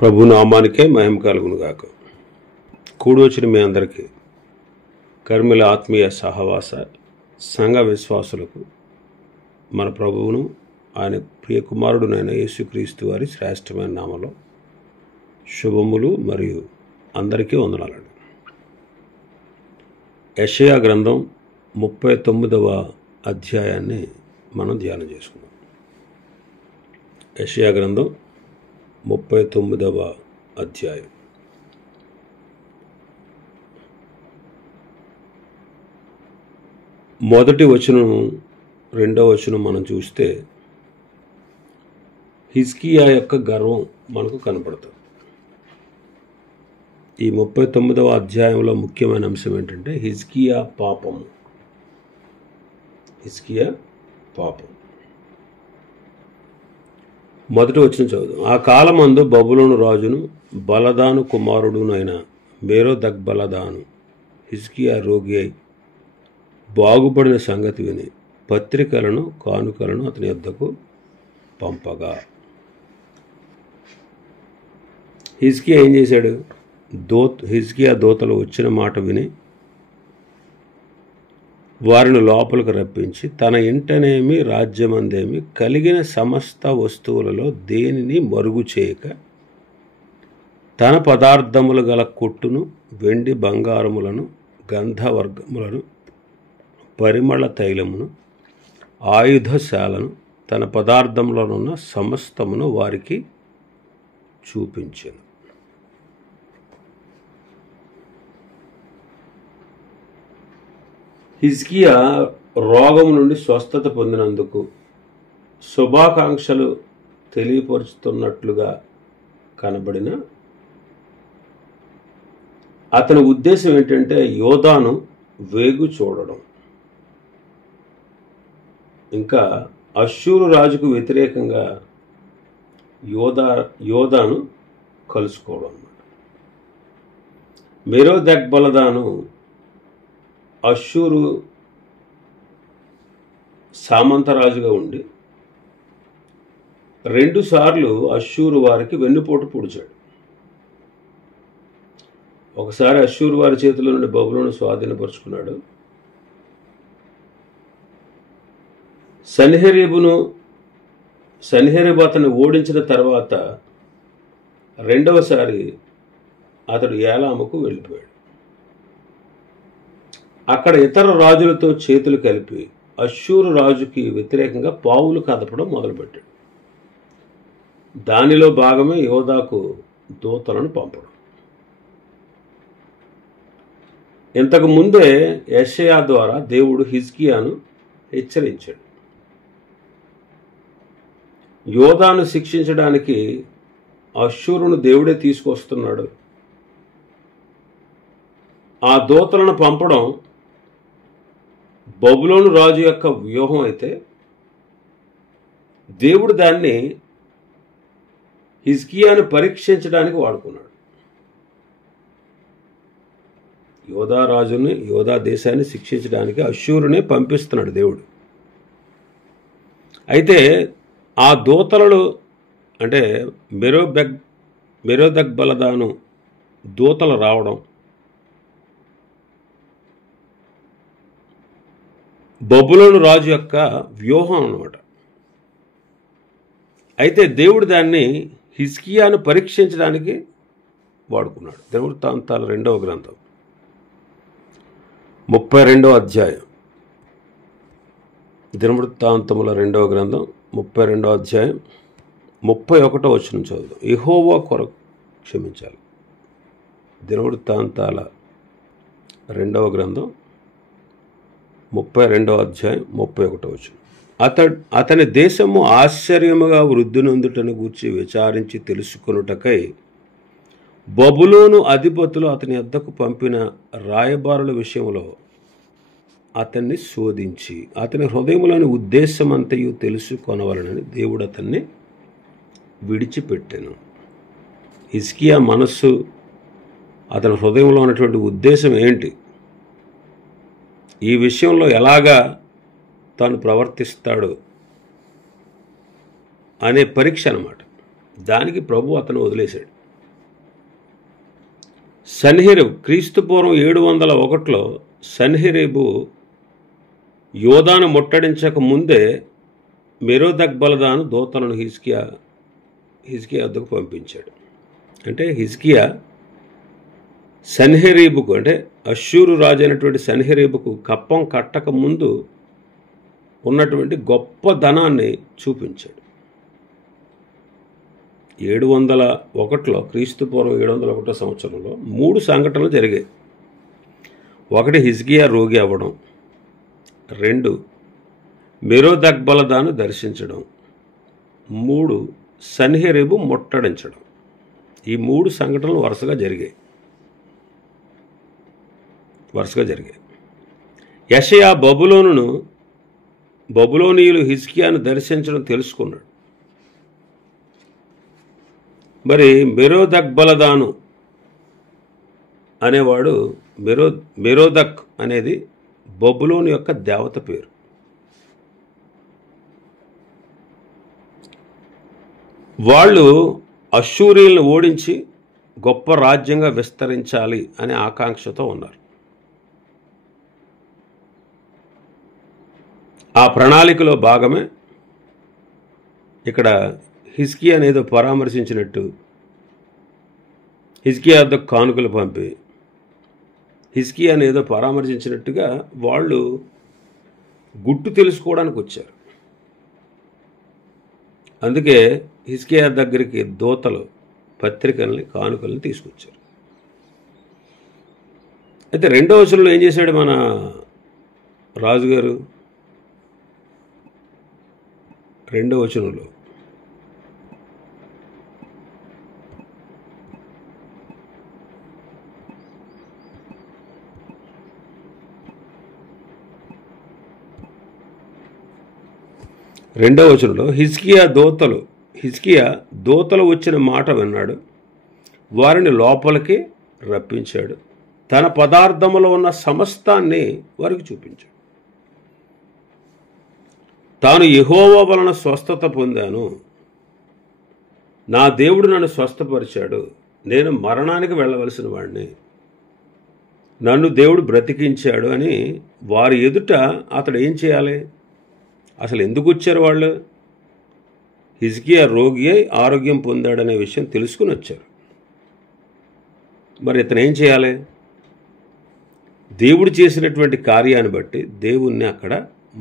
ప్రభు నామానికే మహిమ కలుగును గాక. కూడొచ్చిన మీ అందరికీ కర్మిల ఆత్మీయ సహవాస సంఘ విశ్వాసులకు మన ప్రభువును ఆయన ప్రియ కుమారుడునైన యేసుక్రీస్తు వారి శ్రేష్టమైన నామలో శుభములు మరియు అందరికీ వందనాలండి. యెషయా గ్రంథం 39వ అధ్యాయాన్ని మనం ధ్యానం చేసుకుందాం. యెషయా గ్రంథం 39వ అధ్యాయం. మొదటి వచనం రెండవ వచనం మనం చూస్తే హిజ్కియా యొక్క గర్వం మనకు కనపడుతుంది. ఈ 39వ అధ్యాయంలో ముఖ్యమైన అంశం ఏంటంటే హిజ్కియా పాపం. మొదటి వచనం చదువుదాం. ఆ కాలమందు బబులోను రాజును బలదాను కుమారుడునైన మెరోదగ్బలదాను హిజ్కియా రోగి అయి బాగుపడిన సంగతి విని పత్రికలను కానుకలను అతని యొద్దకు పంపగా, హిజ్కియా ఏం చేశాడు? హిజ్కియా దూతలు వచ్చిన మాట విని వారిని లోపలికి రప్పించి తన ఇంటనేమి రాజ్యమందేమి కలిగిన సమస్త వస్తువులలో దేనిని మరుగు చేయక తన పదార్థములు గల కొట్టును, వెండి బంగారములను, గంధవర్గములను, పరిమళ తైలమును, ఆయుధశాలను, తన పదార్థములనున్న సమస్తమును వారికి చూపించెను. హిజ్కియా రోగము నుండి స్వస్థత పొందినందుకు శుభాకాంక్షలు తెలియపరుచుతున్నట్లుగా కనబడిన అతని ఉద్దేశం ఏంటంటే యోధాను వేగు చూడడం, ఇంకా అష్షూరు రాజుకు వ్యతిరేకంగా యోధాను కలుసుకోవడం అన్నమాట. మెరోదగ్బలదాను అష్షూరు సామంతరాజుగా ఉండి 2 సార్లు అష్షూరు వారికి వెన్నుపోటు పొడిచాడు. ఒకసారి అష్షూరు వారి చేతిలో నుండి బబులోను స్వాధీనపరుచుకున్నాడు. సన్హెరీబు అతన్ని ఓడించిన తర్వాత రెండవసారి అతడు ఏలాముకు వెళ్ళిపోయాడు. అక్కడ ఇతర రాజులతో చేతులు కలిపి అష్షూరు రాజుకి వ్యతిరేకంగా పావులు కదపడం మొదలుపెట్టాడు. దానిలో భాగమే యోధాకు దూతలను పంపడం. ఇంతకు ముందే యెషయా ద్వారా దేవుడు హిజ్కియాను హెచ్చరించాడు. యోధాను శిక్షించడానికి అష్షూరును దేవుడే తీసుకొస్తున్నాడు. ఆ దూతలను పంపడం బబులోను రాజు యొక్క వ్యూహం అయితే దేవుడు దాన్ని హిజ్కియాను పరీక్షించడానికి వాడుకున్నాడు. యోధా దేశాన్ని శిక్షించడానికి అష్షూరునే పంపిస్తున్నాడు దేవుడు. అయితే ఆ దూతలు అంటే మెరోదగ్బలదాను దూతలు రావడం బబులోను రాజు యొక్క వ్యూహం అన్నమాట. అయితే దేవుడు దాన్ని హిజ్కియాను పరీక్షించడానికి వాడుకున్నాడు. దినవృత్తాంతాల 2వ గ్రంథం 32వ అధ్యాయం. దినవృత్తాంతముల 2వ గ్రంథం 32వ అధ్యాయం 31వ వచనం చదువుదాం. యెహోవా కొరకు క్షమించాలి. దినవృత్తాంతాల 2వ గ్రంథం 32వ అధ్యాయం 31వ వచనం. అతని దేశము ఆశ్చర్యముగా వృద్ధినందుటను గూర్చి విచారించి తెలుసుకొనుటకై బబులోను అధిపతులు అతని యొద్దకు పంపిన రాయబారుల విషయంలో అతన్ని శోధించి అతని హృదయములోని ఉద్దేశమంతయు తెలుసుకొనవలనని దేవుడు అతన్ని విడిచిపెట్టెను. హిజ్కియా మనస్సు, అతని హృదయంలో ఉన్నటువంటి ఉద్దేశం ఏంటి, ఈ విషయంలో ఎలాగా తాను ప్రవర్తిస్తాడు అనే పరీక్ష అన్నమాట. దానికి ప్రభు అతను వదిలేశాడు. సన్హెరీబు క్రీస్తుపూర్వం 701లో సన్హెరీబు యోధాను ముట్టడించక ముందే మెరోదగ్బలదాను దూతలను హిజ్కియా వద్దకు పంపించాడు. అంటే హిజ్కియా సన్హెరీబుకు, అంటే అష్షూరు రాజు అయినటువంటి సన్హెరీబుకు కప్పం కట్టక ముందు ఉన్నటువంటి గొప్ప ధనాన్ని చూపించాడు. 701లో క్రీస్తుపూర్వం 701 సంవత్సరంలో 3 సంఘటనలు జరిగాయి. 1 హిజ్కియా రోగి అవ్వడం, 2 మెరోదగ్బలదాను దర్శించడం, 3 సన్హెరీబు ముట్టడించడం. ఈ 3 సంఘటనలు వరుసగా జరిగాయి. యెషయా బబులోనీయులు హిజ్కియాను దర్శించడం తెలుసుకున్నాడు. మరి మెరోదగ్బలదాను అనేవాడు, మెరోదక్ అనేది బబులోను యొక్క దేవత పేరు. వాళ్ళు అష్షూరీయులను ఓడించి గొప్ప రాజ్యంగా విస్తరించాలి అనే ఆకాంక్షతో ఉన్నారు. ఆ ప్రణాళికలో భాగమే ఇక్కడ హిజ్కియా అనేదో పరామర్శించినట్టు, హిజ్కియా వద్దకు కానుకలు పంపి హిజ్కియా అనేదో పరామర్శించినట్టుగా వాళ్ళు గుట్టు తెలుసుకోవడానికి వచ్చారు. అందుకే హిజ్కియా దగ్గరికి దూతలు పత్రికల్ని, కానుకల్ని తీసుకొచ్చారు. అయితే 2వ వచనంలో ఏం చేశాడు మన రాజుగారు? 2వ వచనంలో హిజ్కియా దూతలు వచ్చిన మాట విన్నాడు. వారిని లోపలికి రప్పించాడు. తన పదార్థములో ఉన్న సమస్తాన్ని వారికి చూపించాడు. తాను యెహోవా వలన స్వస్థత పొందాను, నా దేవుడు నన్ను స్వస్థపరిచాడు, నేను మరణానికి వెళ్ళవలసిన వాడిని, నన్ను దేవుడు బ్రతికించాడు అని వారి ఎదుట అతడు ఏం చేయాలి? అసలు ఎందుకు వచ్చారు వాళ్ళు? హిజ్కియా రోగి అయి ఆరోగ్యం పొందాడనే విషయం తెలుసుకుని వచ్చారు. మరి ఇతను ఏం చేయాలి? దేవుడు చేసినటువంటి కార్యాన్ని బట్టి దేవుణ్ణి అక్కడ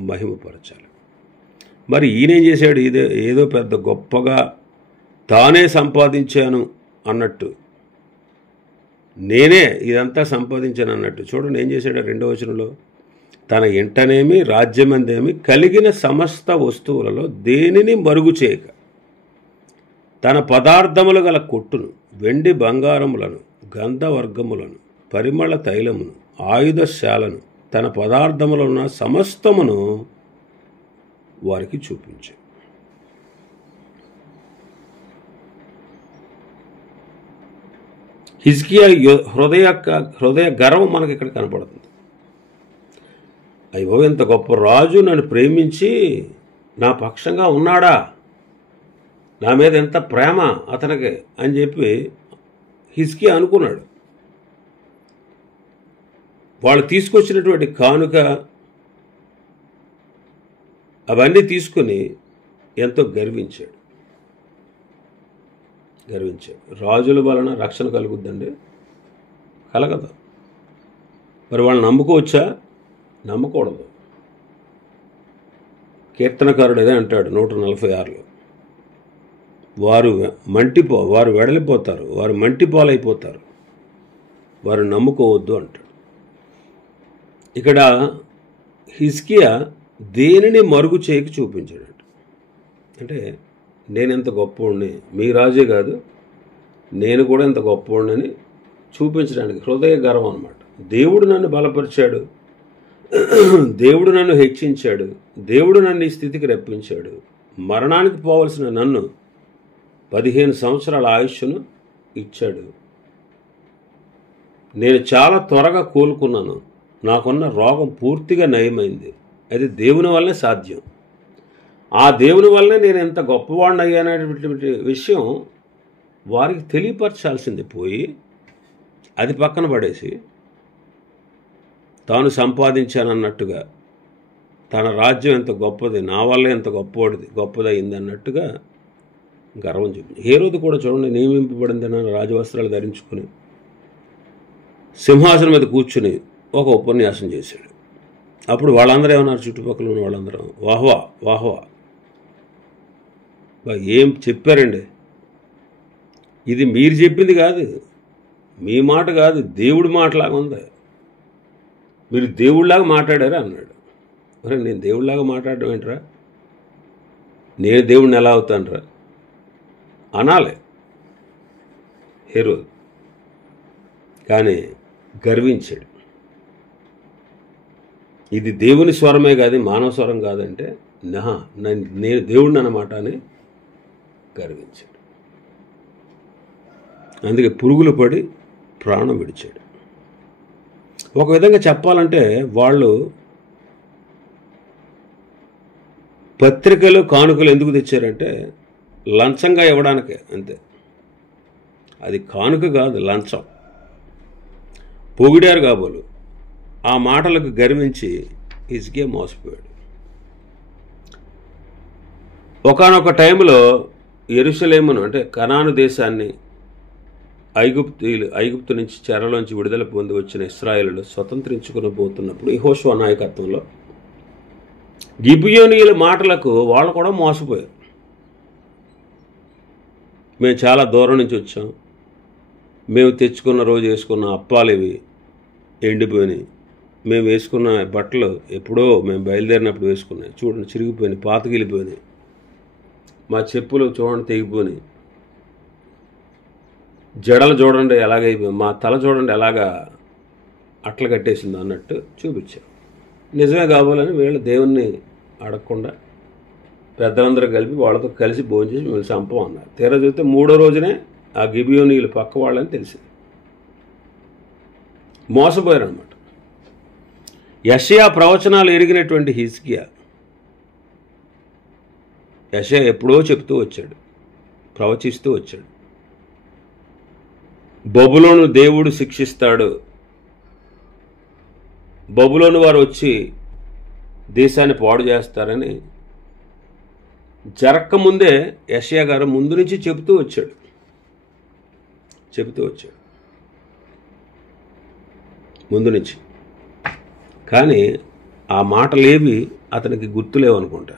మహిమపరచాలి. మరి ఈయనేం చేశాడు? ఏదో పెద్ద గొప్పగా తానే సంపాదించాను అన్నట్టు, నేనే ఇదంతా సంపాదించాను అన్నట్టు. చూడండి ఏం చేశాడు 2వ వచనంలో, తన ఇంటనేమి రాజ్యమందేమి కలిగిన సమస్త వస్తువులలో దేనిని మరుగు చేయక తన పదార్థములు గల కొట్టును, వెండి బంగారములను, గంధవర్గములను, పరిమళ తైలమును, ఆయుధశాలను, తన పదార్థములో ఉన్న సమస్తమును వారికి చూపించాడు. హిజ్కియా హృదయ గర్వం మనకి ఇక్కడ కనపడుతుంది. అయ్యో, ఇంత గొప్ప రాజు నన్ను ప్రేమించి నా పక్షంగా ఉన్నాడా, నా మీద ఎంత ప్రేమ అతనికి అని చెప్పి హిజ్కియా అనుకున్నాడు. వాళ్ళు తీసుకొచ్చినటువంటి కానుక అవన్నీ తీసుకుని ఎంతో గర్వించాడు. రాజుల వలన రక్షణ కలుగుద్దండి? కలగదు. మరి వాళ్ళు నమ్ముకోవచ్చా? నమ్మకూడదు. కీర్తనకారుడు అదే అంటాడు 146లో, వారు వెడలిపోతారు, వారు మంటిపాలైపోతారు, వారు నమ్ముకోవద్దు అంటాడు. ఇక్కడ హిజ్కియా దేనిని మరుగు చేయక చూపించాడు. అంటే నేనెంత గొప్పవాడిని, మీ రాజే కాదు నేను కూడా ఎంత గొప్పవాడిని చూపించడానికి హృదయ గర్వం అన్నమాట. దేవుడు నన్ను బలపరిచాడు, దేవుడు నన్ను హెచ్చించాడు, దేవుడు నన్ను ఈ స్థితికి రప్పించాడు, మరణానికి పోవలసిన నన్ను 15 సంవత్సరాల ఆయుష్ను ఇచ్చాడు, నేను చాలా త్వరగా కోలుకున్నాను, నాకున్న రోగం పూర్తిగా నయమైంది, అది దేవుని వల్లనే సాధ్యం, ఆ దేవుని వల్లనే నేను ఎంత గొప్పవాడిని అయ్యాననేటువంటి విషయం వారికి తెలియపరచాల్సింది పోయి అది పక్కన పడేసి తాను సంపాదించానన్నట్టుగా తన రాజ్యం ఎంత గొప్పది, నా వల్ల ఎంత గొప్పదయింది అన్నట్టుగా గర్వం చూపింది. హేరోదు కూడా చూడండి, నియమింపబడింది రాజవస్త్రాలు ధరించుకుని సింహాసనం మీద కూర్చుని ఒక ఉపన్యాసం చేశాడు. అప్పుడు వాళ్ళందరూ ఏమన్నారు, చుట్టుపక్కల ఉన్న వాళ్ళందరూ వాహ్వా వాహ్వా, ఏం చెప్పారండి, ఇది మీరు చెప్పింది కాదు, మీ మాట కాదు, దేవుడి మాటలాగా ఉంది, మీరు దేవుడిలాగా మాట్లాడారా అన్నాడు. మరి నేను దేవుడిలాగా మాట్లాడడం ఏంట్రా, నేను దేవుడిని ఎలా అవుతానురా అనాలి హేరోదు. కానీ గర్వించాడు. ఇది దేవుని స్వరమే కాదు, మానవ స్వరం కాదంటే నేను దేవుడిని అన్నమాట అని గర్వించాడు. అందుకే పురుగులు పడి ప్రాణం విడిచాడు. ఒక విధంగా చెప్పాలంటే వాళ్ళు పత్రికలు కానుకలు ఎందుకు తెచ్చారంటే లంచంగా ఇవ్వడానికే, అంతే. అది కానుక కాదు, లంచం. పొగిడారు కాబోలు. ఆ మాటలకు గర్వించి హిజ్కియా మోసపోయాడు. ఒకానొక టైంలో యెరూషలేమును అంటే కనాను దేశాన్ని ఐగుప్తు నుంచి చెరలోంచి విడుదల పొంది వచ్చిన ఇశ్రాయేలులు స్వతంత్రించుకుని పోతున్నప్పుడు యెహోషువ నాయకత్వంలో గిబియోనీయుల మాటలకు వాళ్ళు కూడా మోసపోయారు. మేము చాలా దూరం నుంచి వచ్చాం, మేము తెచ్చుకున్న రోజు వేసుకున్న అప్పాలు ఇవి ఎండిపోయినాయి, మేము వేసుకున్న బట్టలు ఎప్పుడో మేము బయలుదేరినప్పుడు వేసుకున్నాయి, చూడండి చిరిగిపోయినాయి, పాతగిలిపోయినాయి, మా చెప్పులు చూడండి తెగిపోయినాయి, జడలు చూడండి ఎలాగైపోయి, మా తల చూడండి ఎలాగా అట్ల కట్టేసిందో అన్నట్టు చూపించారు. నిజమే కావాలని వీళ్ళు దేవుణ్ణి అడగకుండా పెద్దలందరూ కలిపి వాళ్ళతో కలిసి భోంచేసి మిమ్మల్ని చంపం అన్నారు. తీరా చూస్తే 3వ రోజునే ఆ గిబియోనీయులు పక్క వాళ్ళని తెలిసింది. మోసపోయారనమాట. యెషయా ప్రవచనాలు ఎరిగినటువంటి హిజ్కియా ఎప్పుడో చెప్తూ వచ్చాడు, ప్రవచిస్తూ వచ్చాడు, బబులోను దేవుడు శిక్షిస్తాడు, బబులోను వారు వచ్చి దేశాన్ని పాడు చేస్తారని జరక్కముందే యెషయా గారు ముందు నుంచి చెబుతూ వచ్చాడు. ముందు నుంచి. కానీ ఆ మాటలేవి అతనికి గుర్తులేవనుకుంటా.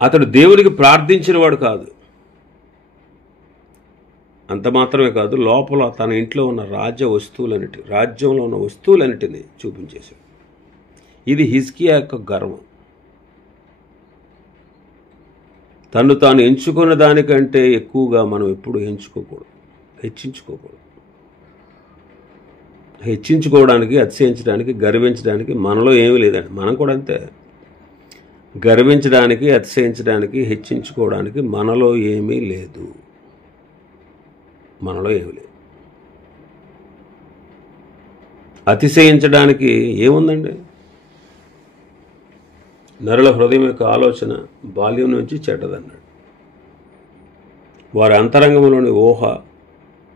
అతడు దేవునికి ప్రార్థించిన వాడు కాదు. అంత మాత్రమే కాదు, లోపల తన ఇంట్లో ఉన్న రాజ్యంలో ఉన్న వస్తువులన్నిటినీ చూపించేశాడు. ఇది హిజ్కియా యొక్క గర్వం. తను తాను ఎంచుకున్న దానికంటే ఎక్కువగా మనం ఎప్పుడు హెచ్చించుకోవడానికి, అతిశయించడానికి, గర్వించడానికి మనలో ఏమీ లేదండి. మనం కూడా అంతే. గర్వించడానికి, అతిశయించడానికి, హెచ్చించుకోవడానికి మనలో ఏమీ లేదు. అతిశయించడానికి ఏముందండి? నరుల హృదయం యొక్క ఆలోచన బాల్యం నుంచి చెడ్డదన్నాడు. వారి అంతరంగంలోని ఊహ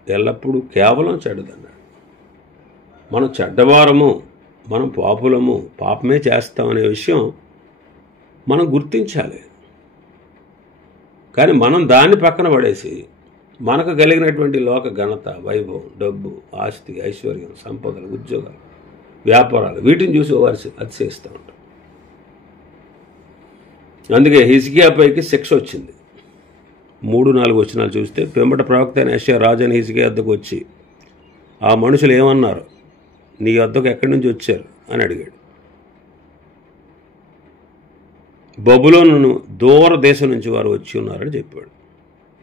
ఎల్లప్పుడూ కేవలం చెడ్డదన్నాడు. మనం చెడ్డవారము, మనం పాపులము, పాపమే చేస్తామనే విషయం మనం గుర్తించాలి. కానీ మనం దాన్ని పక్కన పడేసి మనకు కలిగినటువంటి లోక ఘనత, వైభవం, డబ్బు, ఆస్తి, ఐశ్వర్యం, సంపదలు, ఉద్యోగాలు, వ్యాపారాలు, వీటిని చూసి వారి అతిశయిస్తూ ఉంటాం. అందుకే హిజ్కియాపైకి శిక్ష వచ్చింది. 3-4 వచనాలు చూస్తే, పెంబట ప్రవక్త అయిన యెషయా రాజైన హిజ్కియా వద్దకు వచ్చి, ఆ మనుషులు ఏమన్నారు, నీ వద్దకు ఎక్కడి నుంచి వచ్చారు అని అడిగాడు. బబులోను దూర దేశం నుంచి వారు వచ్చి ఉన్నారని చెప్పాడు.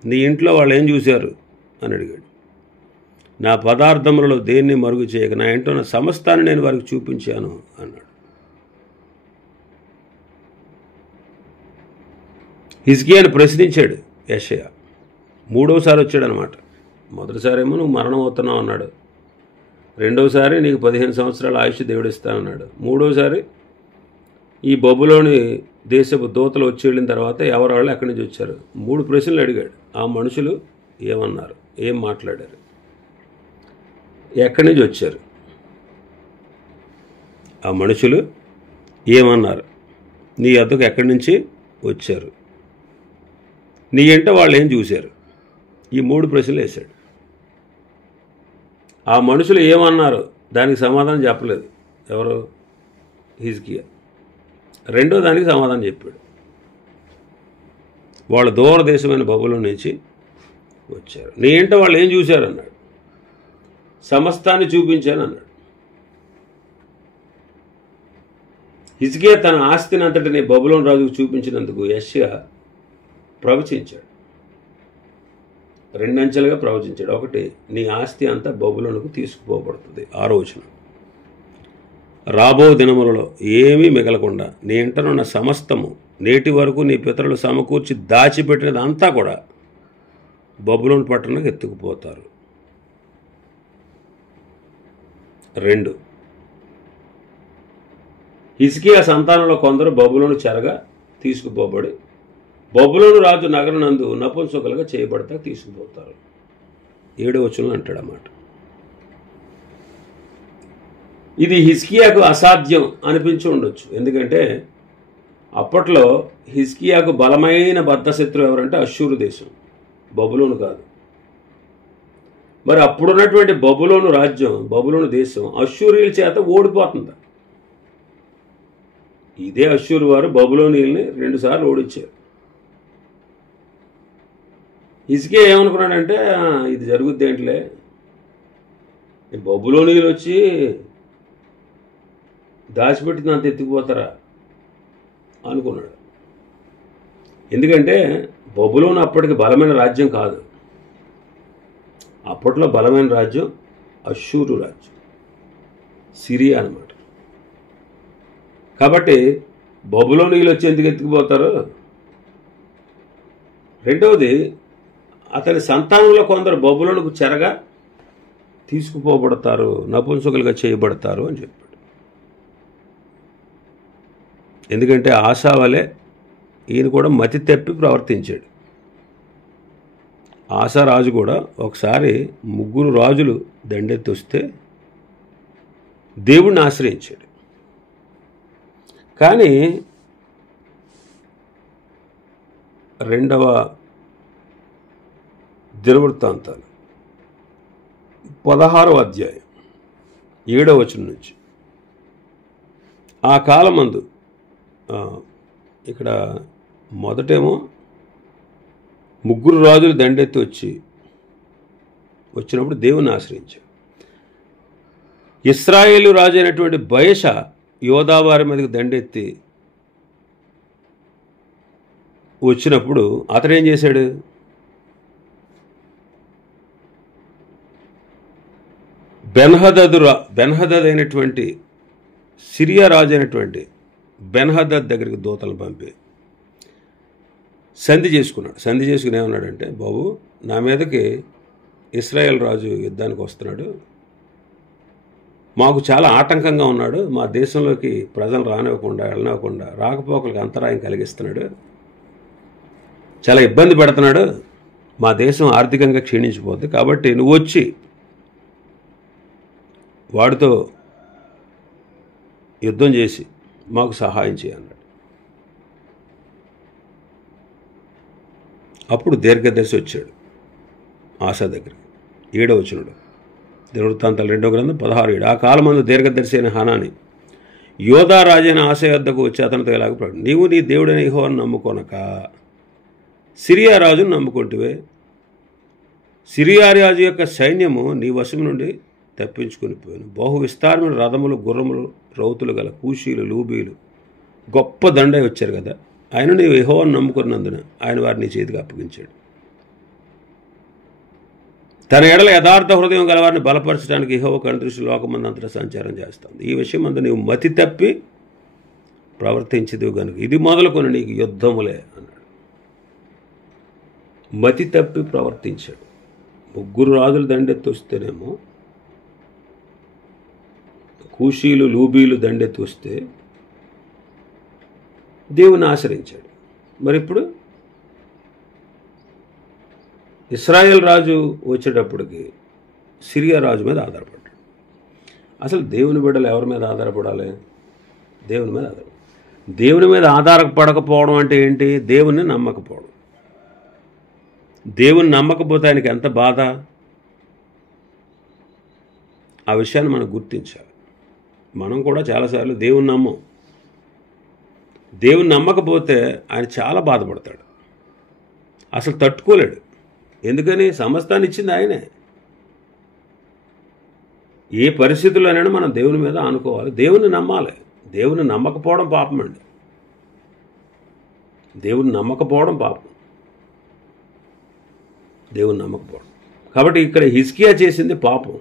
నీ ఇంట్లో వాళ్ళు ఏం చూశారు అని అడిగాడు. నా పదార్థములలో దేన్ని మరుగు చేయక నా ఇంట్లో ఉన్న సమస్తాన్ని నేను వారికి చూపించాను అన్నాడు. హిజ్కియాను ప్రశ్నించాడు యెషయా. 3వసారి వచ్చాడు అనమాట. మొదటిసారేమో నువ్వు మరణం అవుతున్నావు అన్నాడు. 2వసారి నీకు 15 సంవత్సరాల ఆయుష్ దేవుడు ఇస్తానన్నాడు. 3వసారి ఈ బబులోని దేశపు దూతలు వచ్చి వెళ్ళిన తర్వాత ఎవరు వాళ్ళు ఎక్కడి నుంచి వచ్చారు 3 ప్రశ్నలు అడిగాడు. ఆ మనుషులు ఏమన్నారు, ఏం మాట్లాడారు. ఎక్కడి నుంచి వచ్చారు? ఆ మనుషులు ఏమన్నారు? నీ వద్దకు ఎక్కడి నుంచి వచ్చారు? నీ ఇంట వాళ్ళు ఏం చూశారు? ఈ 3 ప్రశ్నలు వేశాడు. ఆ మనుషులు ఏమన్నారు దానికి సమాధానం చెప్పలేదు. ఎవరు? హిజ్కియా. రెండో దానికి సమాధానం చెప్పాడు. వాళ్ళు దూరదేశమైన బబులోను నుంచి వచ్చారు. నీ ఇంట వాళ్ళు ఏం చూశారు అన్నాడు. సమస్తాన్ని చూపించాను అన్నాడు. హిజ్కియా తన ఆస్తిని అంతటిని బబులోను రాజుకు చూపించినందుకు యెషయా ప్రవచించాడు. 2 అంచెలుగా ప్రవచించాడు. ఒకటి, నీ ఆస్తి అంతా బబులోనుకు తీసుకుపోబడుతుంది. 6వ వచనం, రాబో దినములలో ఏమీ మిగలకుండా నీ ఇంటనున్న సమస్తము నేటి వరకు నీ పితరులు సమకూర్చి దాచిపెట్టినది అంతా కూడా బబులోను పట్టణకు ఎత్తుకుపోతారు. 2, హిజ్కియా సంతానంలో కొందరు బబులోను చెరగా తీసుకుపోబడి బబులోను రాజు నగరం నందు నపుంసకులుగా చేయబడతా తీసుకుపోతారు. 7వ వచనంలో అంటాడన్నమాట. ఇది హిజ్కియాకు అసాధ్యం అనిపించి ఉండొచ్చు. ఎందుకంటే అప్పట్లో హిజ్కియాకు బలమైన బద్ధశత్రువు ఎవరంటే అష్షూరు దేశం, బబులోను కాదు. మరి అప్పుడున్నటువంటి బబులోను రాజ్యం, బబులోను దేశం అష్షూరీయుల చేత ఓడిపోతుంది. ఇదే అష్షూరు వారు బబులోనీయుల్ని 2 సార్లు ఓడించారు. హిజ్కియా ఏమనుకున్నాడంటే ఇది జరుగుద్ది ఏంటిలే, బబులోనీయులు వచ్చి దాచిపెట్టినంత ఎత్తుకుపోతారా అనుకున్నాడు. ఎందుకంటే బబులోను అప్పటికి బలమైన రాజ్యం కాదు. అప్పట్లో బలమైన రాజ్యం అష్షూరు రాజ్యం, సిరియా అన్నమాట. కాబట్టి బబులోనీయులు వచ్చి ఎందుకు ఎత్తుకుపోతారు? రెండవది, అతని సంతానంలో కొందరు బబులోనుకు చెరగా తీసుకుపోబడతారు, నపుంసకులుగా చేయబడతారు అని చెప్పాడు. ఎందుకంటే ఆశా వలె ఈయన కూడా మతి తప్పి ప్రవర్తించాడు. ఆశా రాజు కూడా ఒకసారి 3 రాజులు దండెత్తి వస్తే దేవుణ్ణి ఆశ్రయించాడు. కానీ 2వ దినవృత్తాంతాలు 16వ అధ్యాయం 7వ వచనం నుంచి, ఆ కాలమందు ఇక్కడ మొదటేమో 3 రాజులు దండెత్తి వచ్చినప్పుడు దేవుని ఆశ్రయించాడు. ఇశ్రాయేలు రాజు అయినటువంటి బయషా యోధావారి మీదకి దండెత్తి వచ్చినప్పుడు అతడు ఏం చేశాడు? బెన్హదద్ అయినటువంటి సిరియా రాజు అయినటువంటి బెన్హదద్ దగ్గరికి దూతలను పంపి సంధి చేసుకున్నాడు. సంధి చేసుకుని ఏమన్నాడంటే, బాబు నా మీదకి ఇశ్రాయేల్ రాజు యుద్ధానికి వస్తున్నాడు, మాకు చాలా ఆటంకంగా ఉన్నాడు, మా దేశంలోకి ప్రజలు వెళ్ళనివ్వకుండా రాకపోకలకు అంతరాయం కలిగిస్తున్నాడు, చాలా ఇబ్బంది పెడుతున్నాడు, మా దేశం ఆర్థికంగా క్షీణించిపోద్ది, కాబట్టి నువ్వు వచ్చి వాడితో యుద్ధం చేసి మాకు సహాయం చేయన్నాడు. అప్పుడు దీర్ఘదర్శి వచ్చాడు ఆశా దగ్గరికి. 7వ వచనం, దినవృత్తాంతాలు 2వ గ్రంథం 16:7. ఆ కాలమందు దీర్ఘదర్శి అయిన హనాని యోధా రాజైన ఆశ యొద్దకు వచ్చి అతనితో ఇలాగ, నీవు నీ దేవుడైన యెహోవాను నమ్ముకొనక సిరియా రాజును నమ్ముకుంటువే. సిరియా రాజు యొక్క సైన్యము నీ వశం నుండి తప్పించుకొని పోయాను. బహు విస్తారమైన రథములు, గుర్రములు, రౌతులు గల కూషీలు, లూబీలు గొప్ప దండై వచ్చారు కదా. ఆయన నీవు యెహోవాను నమ్ముకున్నందున ఆయన వారిని నీ చేతికి అప్పగించాడు. తన ఎడల యథార్థ హృదయం గలవారిని బలపరచడానికి యెహోవా కనుదృష్టి లోకమందంతటా సంచారం చేస్తుంది. ఈ విషయం అందు నీవు మతి తప్పి ప్రవర్తించదు కనుక ఇది మొదలుకొని నీకు యుద్ధములే అన్నాడు. మతి తప్పి ప్రవర్తించాడు. 3 రాజులు దండెత్తి వస్తేనేమో, కూషీలు, లూబీలు దండెత్తి వస్తే దేవుని ఆశ్రయించాడు. మరి ఇప్పుడు ఇశ్రాయేల్ రాజు వచ్చేటప్పటికి సిరియా రాజు మీద ఆధారపడ్డాడు. అసలు దేవుని బిడ్డలు ఎవరి మీద ఆధారపడాలి? దేవుని మీద ఆధారపడాలి. దేవుని మీద ఆధారపడకపోవడం అంటే ఏంటి? దేవుణ్ణి నమ్మకపోవడం. దేవుని నమ్మకపోతే ఆయనకి ఎంత బాధ? ఆ విషయాన్ని మనం గుర్తించాలి. మనం కూడా చాలాసార్లు దేవుని నమ్మం. దేవుని నమ్మకపోతే ఆయన చాలా బాధపడతాడు, అసలు తట్టుకోలేడు. ఎందుకని? సమస్తాన్ని ఇచ్చింది ఆయనే. ఏ పరిస్థితుల్లోనైనా మనం దేవుని మీద ఆనుకోవాలి, దేవుని నమ్మాలి. దేవుని నమ్మకపోవడం పాపం అండి. దేవుని నమ్మకపోవడం పాపం, దేవుని నమ్మకపోవడం. కాబట్టి ఇక్కడ హిజ్కియా చేసింది పాపం.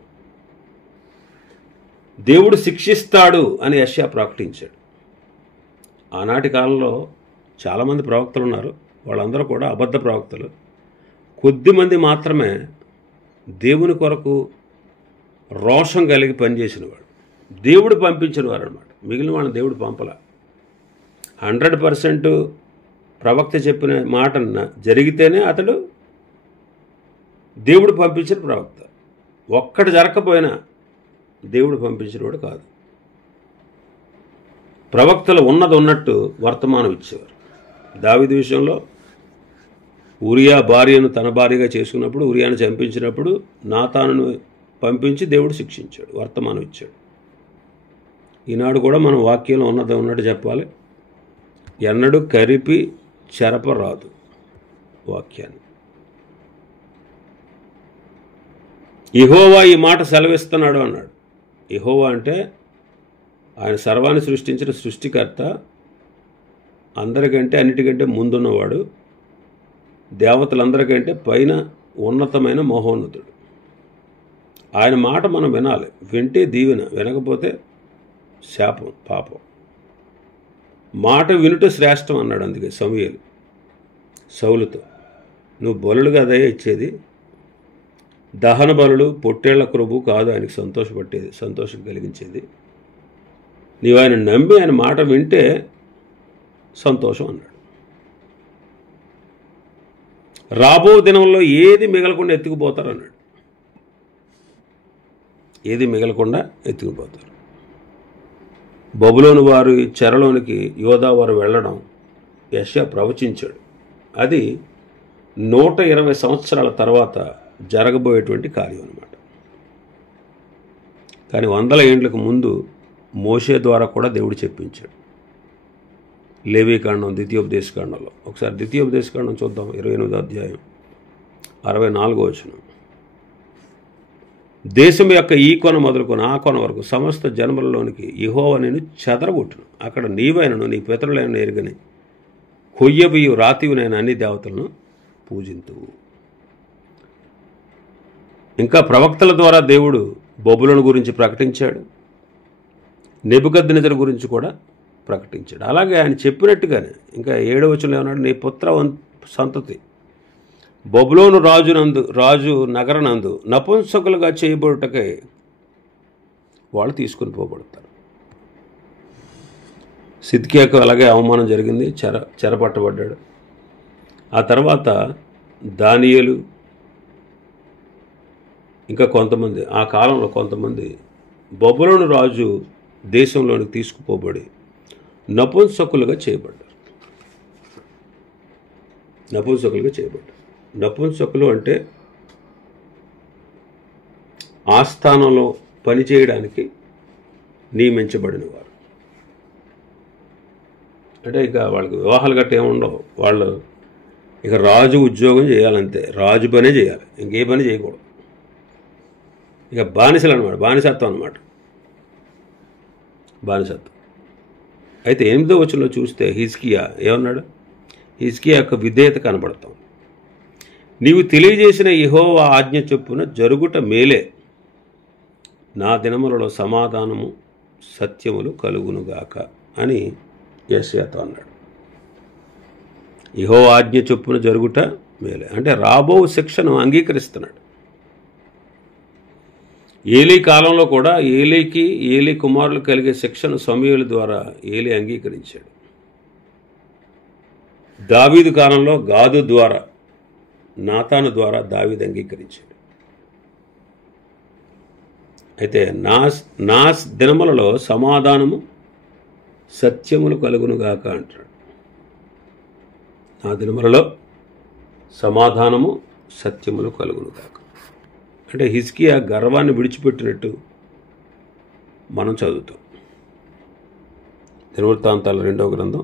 దేవుడు శిక్షిస్తాడు అని యెషయా ప్రకటించాడు. ఆనాటి కాలంలో చాలామంది ప్రవక్తలు ఉన్నారు, వాళ్ళందరూ కూడా అబద్ధ ప్రవక్తలు. కొద్దిమంది మాత్రమే దేవుని కొరకు రోషం కలిగి పనిచేసిన వాడు, దేవుడు పంపించిన వారు అనమాట. మిగిలిన వాళ్ళని దేవుడు పంపల. 100% ప్రవక్త చెప్పిన మాట జరిగితేనే అతడు దేవుడు పంపించిన ప్రవక్త. ఒక్కటి జరగకపోయినా దేవుడు పంపించినవాడు కాదు. ప్రవక్తలు ఉన్నది ఉన్నట్టు వర్తమానం ఇచ్చేవారు. దావీదు విషయంలో ఉరియా భార్యను తన భార్యగా చేసుకున్నప్పుడు, ఉరియాను చంపించినప్పుడు నాతానును పంపించి దేవుడు శిక్షించాడు, వర్తమానం ఇచ్చాడు. ఈనాడు కూడా మనం వాక్యంలో ఉన్నది ఉన్నట్టు చెప్పాలి. ఎన్నడూ కరిపి చెరపరాదు వాక్యాన్ని. యెహోవా ఈ మాట సెలవిస్తున్నాడు అన్నాడు. యెహోవా అంటే ఆయన సర్వాన్ని సృష్టించిన సృష్టికర్త, అందరికంటే అన్నిటికంటే ముందున్నవాడు, దేవతలందరికంటే పైన ఉన్నతమైన మహోన్నతుడు. ఆయన మాట మనం వినాలి. వింటే దీవెన, వినకపోతే శాపం, పాపం. మాట వినుట శ్రేష్టం అన్నాడు అందుకే సమూయేలు సౌలుతో. నువ్వు బలులు కదయ్యా ఇచ్చేది, దహన బలులు పొట్టేళ్ల క్రొవ్వు కాదు ఆయనకి సంతోషం కలిగించేది. నీవు ఆయన నమ్మి ఆయన మాట వింటే సంతోషం అన్నాడు. రాబో దినంలో ఏది మిగలకుండా ఎత్తుకుపోతారు అన్నాడు. ఏది మిగలకుండా ఎత్తుకుపోతారు. బబులోను వారి చెరలోనికి యోధా వారు వెళ్ళడం యెషయా ప్రవచించాడు. అది 120 సంవత్సరాల తర్వాత జరగబోయేటువంటి కార్యం అన్నమాట. కానీ 100 ఏండ్లకు ముందు మోషే ద్వారా కూడా దేవుడు చెప్పించాడు. లేవీకాండం, ద్వితీయోపదేశకాండంలో. ఒకసారి ద్వితీయోపదేశకాండం చూద్దాం. 28వ అధ్యాయం 64వ వచనం. దేశం యొక్క ఈ కొన మొదలుకొని ఆ కొన వరకు సమస్త జన్మలలోనికి యెహోవా నేను చెదరగొట్టును. అక్కడ నీవైనను నీ పితరులైన ఎరుగని కొయ్యబియ్యు రాతివునైన అన్ని దేవతలను పూజింతువు. ఇంకా ప్రవక్తల ద్వారా దేవుడు బబులోను గురించి ప్రకటించాడు, నెబుకద్నెజరు గురించి కూడా ప్రకటించాడు. అలాగే ఆయన చెప్పినట్టుగానే ఇంకా 7వ వచనంలో ఏమన్నాడు? నీ పుత్ర సంతతి బబులోను రాజు నగరనందు నపుంసకులుగా చేయబడుటకై వాళ్ళు తీసుకుని పోబడతారు. సిద్కియాకు అలాగే అవమానం జరిగింది, చెరపట్టబడ్డాడు. ఆ తర్వాత దానియేలు ఇంకా కొంతమంది, ఆ కాలంలో కొంతమంది బబులోను రాజు దేశంలోనికి తీసుకుపోబడి నపుంసకులుగా చేయబడ్డారు. నపుంసకులు అంటే ఆస్థానంలో పనిచేయడానికి నియమించబడిన వారు. అంటే ఇక వాళ్ళకి వివాహాలు గట్ట ఏముండవు. వాళ్ళు ఇక రాజు ఉద్యోగం చేయాలంతే, రాజు పనే చేయాలి, ఇంకే పని చేయకూడదు. ఇక బానిసలు అనమాట, బానిసత్వం అనమాట, బానిసత్వం. అయితే 8వ వచనంలో చూస్తే హిజ్కియా ఏమన్నాడు? హిజ్కియా యొక్క విధేయత కనబడతాం. నీవు తెలియజేసిన యెహోవా ఆజ్ఞ చొప్పున జరుగుట మేలే, నా దినములలో సమాధానము సత్యములు కలుగునుగాక అని యెషయాతో అన్నాడు. యెహోవా ఆజ్ఞ చొప్పున జరుగుట మేలే అంటే రాబో శిక్షను అంగీకరిస్తున్నాడు. ఏలీ కాలంలో కూడా ఏలీ కుమారులు కలిగే శిక్షను సమూయేలు ద్వారా ఏలీ అంగీకరించాడు. దావీదు కాలంలో గాదు ద్వారా, నాతాను ద్వారా దావీదు అంగీకరించాడు. అయితే నా దినములలో సమాధానము సత్యములు కలుగునుగాక అంటాడు. నా దినములలో సమాధానము సత్యములు కలుగునుగాక అంటే హిజ్కియా గర్వాన్ని విడిచిపెట్టినట్టు మనం చదువుతాం. దినవృత్తాంతాల 2వ గ్రంథం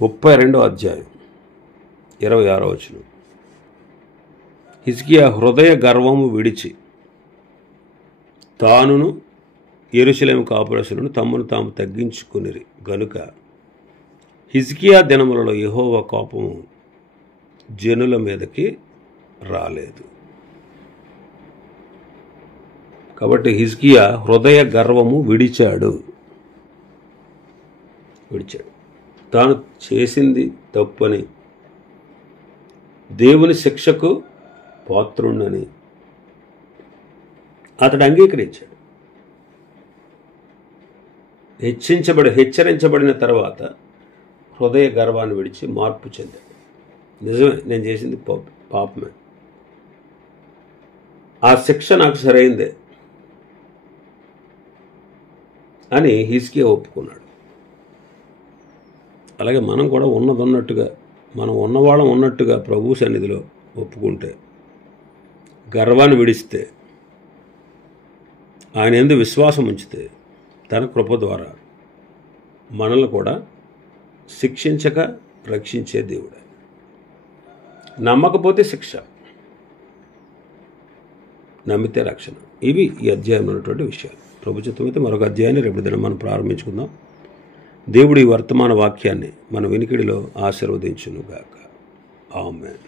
32వ అధ్యాయం 26వ వచనం. హిజ్కియా హృదయ గర్వము విడిచి తానును యెరూషలేము కాపురస్తులను తమను తాము తగ్గించుకునిరి గనుక హిజ్కియా దినములలో యెహోవా కోపము జనుల మీదకి రాలేదు. కాబట్టి హిజ్కియా హృదయ గర్వము విడిచాడు. తాను చేసింది తప్పని, దేవుని శిక్షకు పాత్రుణ్ణని అతడు అంగీకరించాడు. హెచ్చరించబడిన తర్వాత హృదయ గర్వాన్ని విడిచి మార్పు చెందాడు. నిజమే, నేను చేసింది పాపమే, ఆ శిక్ష నాకు సరైందే అని హిజ్కియా ఒప్పుకున్నాడు. అలాగే మనం కూడా ఉన్నదన్నట్టుగా, మనం ఉన్నవాళ్ళం ఉన్నట్టుగా ప్రభు సన్నిధిలో ఒప్పుకుంటే, గర్వాన్ని విడిస్తే, ఆయన యందు విశ్వాసం ఉంచితే తన కృప ద్వారా మనల్ని కూడా శిక్షించక రక్షించే దేవుడే. నమ్మకపోతే శిక్ష, నమ్మితే రక్షణ. ఇవి ఈ అధ్యాయంలో ఉన్నటువంటి విషయాలు. ప్రభు చిత్తమైతే మరొక అధ్యాయాన్ని రేపు దినం మనం ప్రారంభించుకుందాం. దేవుడి వర్తమాన వాక్యాన్ని మన వినికిడిలో ఆశీర్వదించునుగాక. ఆమేన్.